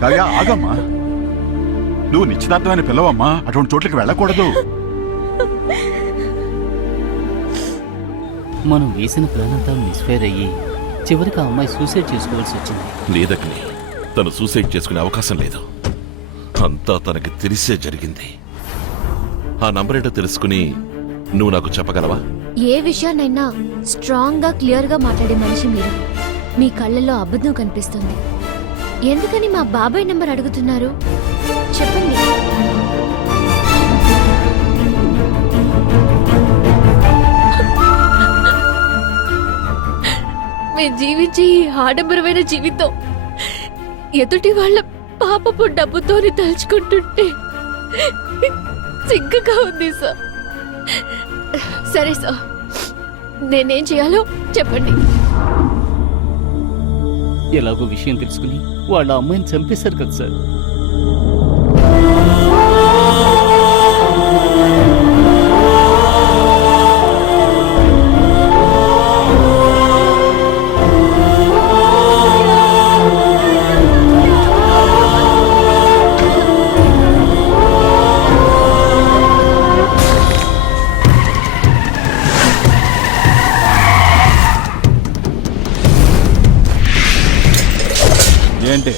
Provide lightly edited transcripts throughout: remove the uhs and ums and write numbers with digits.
కావ్య ఆగమ్మా, నువ్వు నిశ్చితార్థమైన పిల్లవమ్మా, అటువంటి చోట్లకి వెళ్ళకూడదు. మనం వేసిన ప్లాన్ అంతా మిస్ఫైర్ అయ్యి చివరికి ఆ అమ్మాయి సూసైడ్ చేసుకోవాల్సి వచ్చింది. లేదగ్ని, తను సూసైడ్ చేసుకునే అవకాశం లేదు. అంతా తనకి తెలిసే జరిగింది. ఆ నంబర్ ఏంటో తెలుసుకుని నువ్వు నాకు చెప్పగలవా? ఏ విషయాన్నైనా స్ట్రాంగ్ గా క్లియర్ గా మాట్లాడే మనిషి మీరు. మీ కళ్ళల్లో అబద్ధం కనిపిస్తుంది. ఎందుకని మా బాబాయ్ నెంబర్ అడుగుతున్నారు? చెప్పండి. మేము జీవించే ఈ ఆడంబరమైన జీవితం ఎదుటి వాళ్ళ పాపపు డబ్బుతోని తలుచుకుంటుంటే సిగ్గుగా ఉంది సార్. సరే సార్, నేనేం చేయాలో చెప్పండి. ఎలాగో విషయం తెలుసుకుని వాళ్ళ అమ్మాయిని చంపేశారు కదా సార్. ఏంటి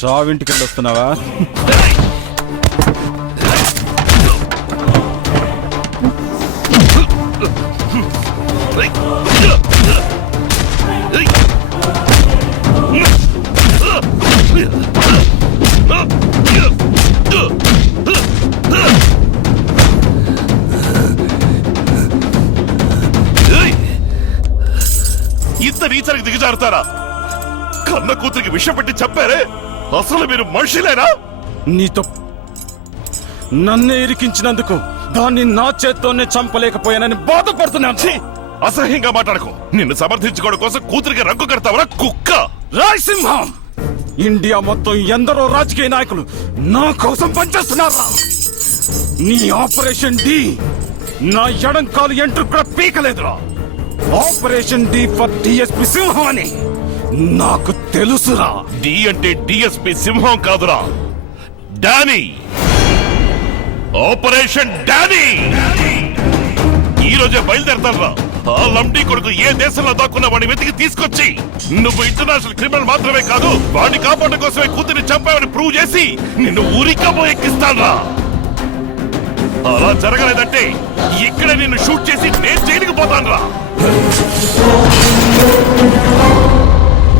చావింటికి వెళ్ళి వస్తున్నావా? ఇంత నీచరికి దిగజారుతారా? కన్న కూతురికి విషం పెట్టి చెప్పారే, అసలు మీరు మనుషులేనా? నీతో నన్నే ఇరికించినందుకు దాన్ని నా చేత్తోనే చంపలేకపోయానని బాధపడుతున్నాను. అసహ్యంగా మాట్లాడకు. నిన్ను సమర్థించుకోవడం కోసం కూతురికి రంగు కడతావరా కుక్క? రాయసింహం, ఇండియా మొత్తం ఎందరో రాజకీయ నాయకులు నా కోసం పనిచేస్తున్నారా? నీ ఆపరేషన్ డి నా ఎడంకాలు ఎంట్రు కూడా పీకలేదురా. ఆపరేషన్ డి ఫర్ డిఎస్పి సింహం అని నాకు తెలుసురా. డి అంటే డిఎస్పి సింహం కాదురా, డానీ. ఆపరేషన్ డానీ ఈ రోజే బయలుదేరతారా. ఆ లంబడి కొడుకు ఏ దేశంలో దాక్కున్న వాడిని వెతికి తీసుకొచ్చి నువ్వు ఇంటర్నేషనల్ క్రిమినల్ మాత్రమే కాదు, వాడిని కాపాడడం కోసమే కూతురిని చంపావని ప్రూవ్ చేసి నిన్ను ఊరికబో ఎక్కిస్తాన్రా. అలా జరగలేదంటే ఇక్కడే నిన్ను షూట్ చేసి నేను జైలుకి పోతాన్రా.